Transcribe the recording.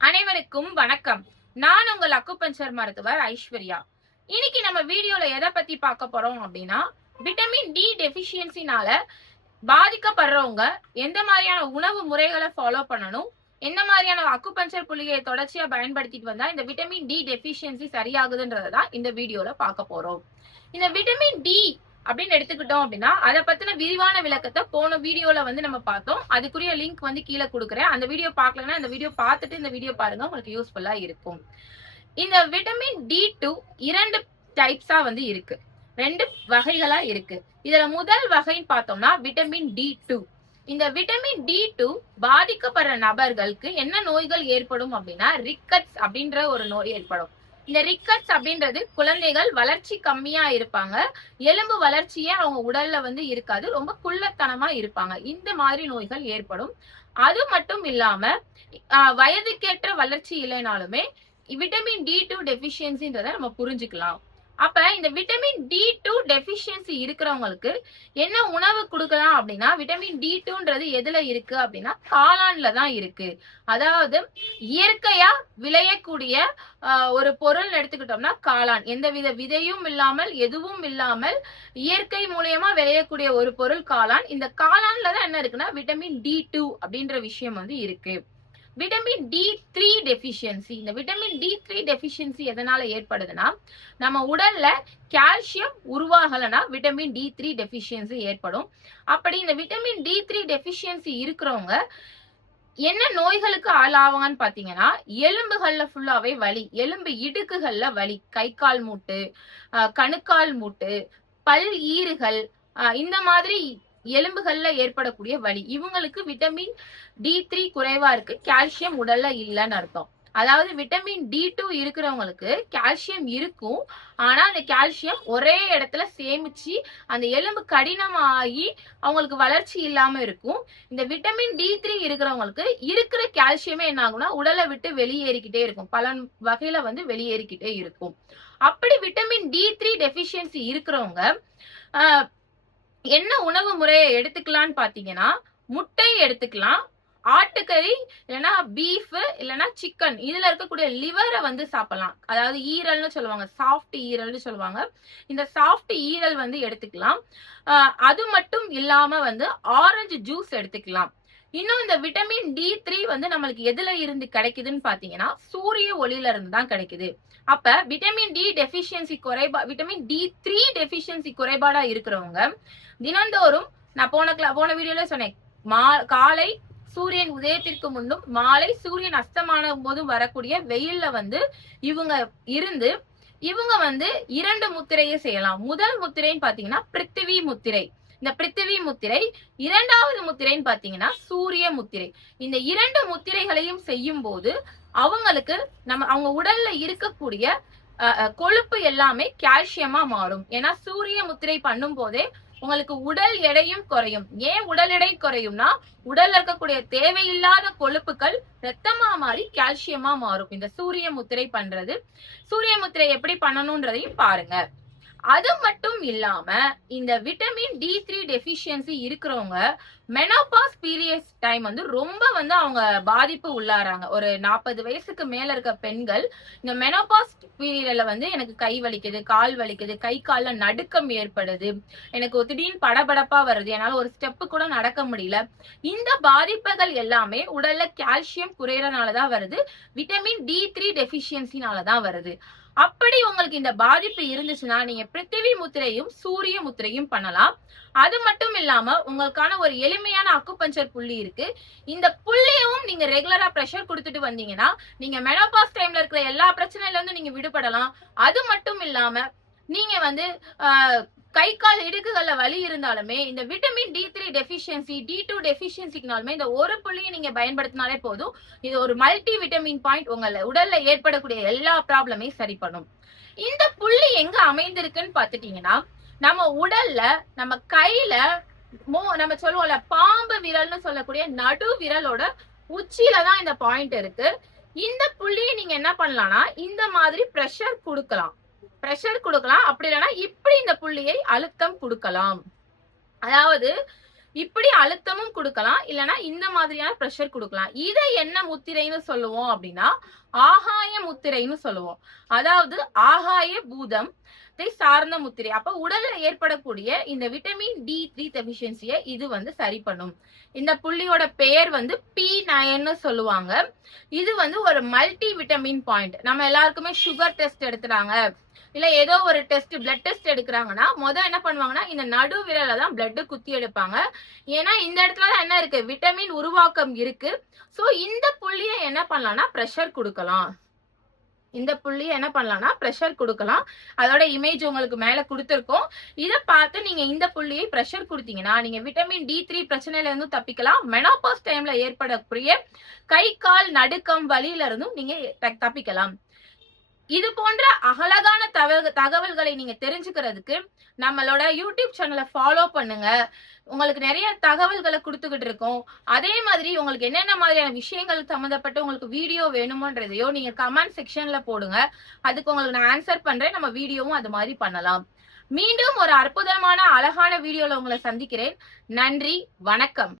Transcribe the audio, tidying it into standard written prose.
அனைவருக்கும் வணக்கம். நான் உங்கள் அக்குபஞ்சர் மருத்துவர் ஐஸ்வர்யா. இன்னைக்கு நம்ம வீடியோல எதை பத்தி பார்க்க போறோம் அப்படின்னா, விட்டமின் டி டெபிஷியன்சினால பாதிக்கப்படுறவங்க எந்த மாதிரியான உணவு முறைகளை ஃபாலோ பண்ணணும், எந்த மாதிரியான அக்குபஞ்சர் புள்ளியை தொடர்ச்சியா பயன்படுத்திட்டு வந்தா இந்த விட்டமின் டி டெபிஷியன்சி சரியாகுதுன்றதான் இந்த வீடியோல பார்க்க போறோம். இந்த விட்டமின் டி அப்படின்னு எடுத்துக்கிட்டோம் அப்படின்னா அதை பத்தின விரிவான விளக்கத்தை போன வீடியோல நம்ம பார்த்தோம். அதுக்குரிய லிங்க் கீழே கொடுக்குறேன். அந்த வீடியோ பார்க்கலன்னா இந்த வீடியோ பார்த்துட்டு இந்த வீடியோ பாருங்க, உங்களுக்கு யூஸ்ஃபுல்லா இருக்கும். இந்த விட்டமின் D2 2 டைப்ஸா இருக்கு, 2 வகைகளா இருக்கு. இதுல முதல் வகைன்னு பார்த்தோம்னா விட்டமின் D2. இந்த விட்டமின் D2 பாதிக்கப்படுற நபர்களுக்கு என்ன நோய்கள் ஏற்படும் அப்படின்னா, ரிக்கட்ஸ் அப்படின்ற ஒரு நோய் ஏற்படும். இந்த ரிக்கட்ஸ் அப்படின்றது குழந்தைகள் வளர்ச்சி கம்மியா இருப்பாங்க, எலும்பு வளர்ச்சியே அவங்க உடல்ல இருக்காது, ரொம்ப குள்ளத்தனமா இருப்பாங்க. இந்த மாதிரி நோய்கள் ஏற்படும். அது மட்டும் இல்லாம வயதுக்கேற்ற வளர்ச்சி இல்லைனாலுமே விட்டமின் D2 டெபிஷியன்சின்றதை நம்ம புரிஞ்சுக்கலாம். அப்ப இந்த விட்டமின் D2 டெபிஷியன்சி இருக்கிறவங்களுக்கு என்ன உணவு கொடுக்கலாம் அப்படின்னா, விட்டமின் D2ன்றது எதுல இருக்கு அப்படின்னா காளான்ல தான் இருக்கு. அதாவது இயற்கையா விளையக்கூடிய ஒரு பொருள் எடுத்துக்கிட்டோம்னா காளான், எந்தவித விதையும் இல்லாமல் எதுவும் இல்லாமல் இயற்கை மூலியமா விளையக்கூடிய ஒரு பொருள் காளான். இந்த காளான்ல தான் என்ன இருக்குன்னா விட்டமின் D2 அப்படின்ற விஷயம் இருக்கு. Vitamin D3 deficiency. இந்த விட்டமின் D3 டெபிஷியன்சி எதனால ஏற்படுதுன்னா, நம்ம உடல்ல கால்சியம் உருவாகலனா விட்டமின் D3 டெபிஷியன்சி ஏற்படும். அப்படி இந்த விட்டமின் D3 டெபிஷியன்சி இருக்கிறவங்க என்ன நோய்களுக்கு ஆளாவாங்கன்னு பாத்தீங்கன்னா, எலும்புகள்ல ஃபுல்லாவே வலி, எலும்பு இடுக்குகள்ல வலி, கை கால் மூட்டு, கணுக்கால் மூட்டு, பல் ஈறுகள், இந்த மாதிரி எலும்புகள்ல ஏற்படக்கூடிய வலி. இவங்களுக்கு விட்டமின் D3 குறைவா இருக்கு, கால்சியம் உடல்ல இல்லைன்னு அர்த்தம். அதாவது விட்டமின் D2 இருக்கிறவங்களுக்கு கால்சியம் இருக்கும், ஆனா அந்த கால்சியம் ஒரே இடத்துல சேமிச்சு அந்த எலும்பு கடினமாகி அவங்களுக்கு வளர்ச்சி இல்லாம இருக்கும். இந்த விட்டமின் D3 இருக்கிறவங்களுக்கு இருக்கிற கால்சியமே என்ன ஆகும்னா உடலை விட்டு வெளியேறிக்கிட்டே இருக்கும், பல வகையில வெளியேறிக்கிட்டே இருக்கும். அப்படி விட்டமின் D3 டெபிஷியன்சி இருக்கிறவங்க என்ன உணவு முறையை எடுத்துக்கலாம்னு பாத்தீங்கன்னா, முட்டை எடுத்துக்கலாம், ஆட்டுக்கறி இல்லைன்னா பீஃப் இல்லைன்னா சிக்கன், இதுல இருக்கக்கூடிய லிவரை சாப்பிடலாம். அதாவது ஈரல்னு சொல்லுவாங்க, சாஃப்ட் ஈரல்னு சொல்லுவாங்க. இந்த சாஃப்ட் ஈரல் எடுத்துக்கலாம். அது மட்டும் இல்லாம ஆரஞ்சு ஜூஸ் எடுத்துக்கலாம். இன்னும் இந்த விட்டமின் D3 நம்மளுக்கு எதுல இருந்து கிடைக்குதுன்னு பாத்தீங்கன்னா சூரிய ஒளியில இருந்து தான் கிடைக்குது. அப்ப vitamin D deficiency vitamin D3 deficiency குறைபாடா இருக்கிறவங்க தினந்தோறும், நான் போன வீடியோல சொன்னேன், காலை சூரியன் உதயத்திற்கு முன்னும் மாலை சூரியன் அஸ்தமான போதும் வரக்கூடிய வெயில்ல இவங்க இருந்து இவங்க 2 முத்திரையை செய்யலாம். முதல் முத்திரைன்னு பாத்தீங்கன்னா பிருத்திவி முத்திரை. இந்த பிருத்திவி முத்திரை. இரண்டாவது முத்திரைன்னு பாத்தீங்கன்னா சூரிய முத்திரை. இந்த 2 முத்திரைகளையும் செய்யும் போது அவங்களுக்கு அவங்க உடல்ல இருக்கக்கூடிய கொழுப்பு எல்லாமே கால்சியமா மாறும். ஏன்னா சூரிய முத்திரை பண்ணும் போதே உங்களுக்கு உடல் எடையும் குறையும். ஏன் உடல் எடை குறையும்னா, உடல்ல இருக்கக்கூடிய தேவையில்லாத கொழுப்புகள் ரத்தமா மாறி கால்சியமா மாறும் இந்த சூரிய முத்திரை பண்றது. சூரிய முத்திரை எப்படி பண்ணணும்ன்றதையும் பாருங்க. அது மட்டும் இல்லாம இந்த விட்டமின் D3 டெபிஷியன்சி இருக்கிறவங்க மெனோபாஸ் பீரியட்ஸ் டைம் ரொம்ப அவங்க பாதிப்பு உள்ளாராங்க. ஒரு 40 வயசுக்கு மேல இருக்க பெண்கள் இந்த மெனோபாஸ் பீரியட்ல எனக்கு கை வலிக்குது, கால் வலிக்குது, கை கால்ல நடுக்கம் ஏற்படுது, எனக்கு திடீர்னு படபடப்பா வருது, என்னால ஒரு ஸ்டெப்பு கூட நடக்க முடியல. இந்த பாதிப்புகள் எல்லாமே உடல்ல கால்சியம் குறையறனாலதான் வருது, விட்டமின் D3 டெபிஷியன்சினாலதான் வருது. அப்படி உங்களுக்கு இந்த பாதிப்பு இருந்துச்சுன்னா நீங்க பிருத்திவி முத்திரையும் சூரிய முத்திரையும் பண்ணலாம். அது மட்டும் இல்லாம உங்களுக்கான ஒரு எளிமையான அக்குபஞ்சர் புள்ளி இருக்கு. இந்த புள்ளியவும் நீங்க ரெகுலரா பிரஷர் கொடுத்துட்டு வந்தீங்கன்னா நீங்க மெனோபாஸ் டைம்ல இருக்கிற எல்லா பிரச்சனையில நீங்க விடுபடலாம். அது மட்டும் இல்லாம நீங்க கை கால் இடுக்குகள்ல வலி இருந்தாலுமே இந்த விட்டமின் D3 டெபிஷியன்சி D2 டெபிஷியன்சிக்குனாலுமே இந்த ஒரு புள்ளியை நீங்க பயன்படுத்தினாலே போதும். இது ஒரு மல்டி விட்டமின் பாயிண்ட் உங்கள உடல்ல ஏற்படக்கூடிய எல்லா ப்ராப்ளமையும் சரி பண்ணும். இந்த புள்ளி எங்க அமைந்திருக்குன்னு பாத்துட்டீங்கன்னா, நம்ம உடல்ல நம்ம கையில நம்ம சொல்லுவோம்ல பாம்பு விரல்னு சொல்லக்கூடிய நடு விரலோட உச்சியில தான் இந்த பாயிண்ட் இருக்கு. இந்த புள்ளியை நீங்க என்ன பண்ணலாம்னா இந்த மாதிரி பிரஷர் கொடுக்கலாம். அப்படி இல்லைன்னா இப்படி இந்த புள்ளியை அழுத்தம் கொடுக்கலாம். அதாவது இப்படி அழுத்தமும் கொடுக்கலாம், இல்லனா இந்த மாதிரியான பிரஷர் கொடுக்கலாம். இதை என்ன முத்திரைன்னு சொல்லுவோம் அப்படின்னா ஆகாய முத்திரைன்னு சொல்லுவோம். அதாவது ஆகாய பூதம் சார்ந்த முத்திரை. அப்ப உடல்ல ஏற்படக்கூடிய இந்த விட்டமின் D3 டெஃபிஷியன்சியை இது வந்து சரி பண்ணும். இந்த புள்ளியோட பெயர் வந்து P9 சொல்லுவாங்க. இது வந்து ஒரு மல்டி விட்டமின் பாயிண்ட். நம்ம எல்லாருக்குமே சுகர் டெஸ்ட் எடுத்துறாங்க, இல்ல ஏதோ ஒரு டெஸ்ட் பிளட் டெஸ்ட் எடுக்கிறாங்கன்னா என்ன பண்ணுவாங்கன்னா இந்த நடு விரல தான் பிளட் குத்தி எடுப்பாங்க. ஏன்னா இந்த இடத்துல தான் என்ன இருக்கு, விட்டமின் உருவாக்கம் இருக்கு. சோ இந்த புள்ளியை என்ன பண்ணலாம்னா பிரஷர் கொடுக்கலாம். இந்த புள்ளி என்ன பண்ணலாம்னா பிரஷர் கொடுக்கலாம். அதோட இமேஜ் உங்களுக்கு மேல கொடுத்திருக்கோம். இதை பார்த்து நீங்க இந்த புள்ளியை பிரஷர் கொடுத்தீங்கன்னா நீங்க விட்டமின் D3 பிரச்சனையில இருந்தும் தப்பிக்கலாம். மெனோபாஸ் டைம்ல ஏற்படக்கூடிய கை கால் நடுக்கம் வலியில இருந்தும் நீங்க தப்பிக்கலாம். இது போன்ற அழகான தகவல்களை நீங்க தெரிஞ்சுக்கிறதுக்கு நம்மளோட யூடியூப் சேனலை ஃபாலோ பண்ணுங்க. உங்களுக்கு நிறைய தகவல்களை கொடுத்துக்கிட்டு இருக்கோம். அதே மாதிரி உங்களுக்கு என்னென்ன மாதிரியான விஷயங்கள் சம்மந்தப்பட்டு உங்களுக்கு வீடியோ வேணுமோன்றதையோ நீங்க கமெண்ட் செக்ஷன்ல போடுங்க. அதுக்கு உங்களுக்கு நான் ஆன்சர் பண்றேன். நம்ம வீடியோவும் அது மாதிரி பண்ணலாம். மீண்டும் ஒரு அற்புதமான அழகான வீடியோல உங்களை சந்திக்கிறேன். நன்றி, வணக்கம்.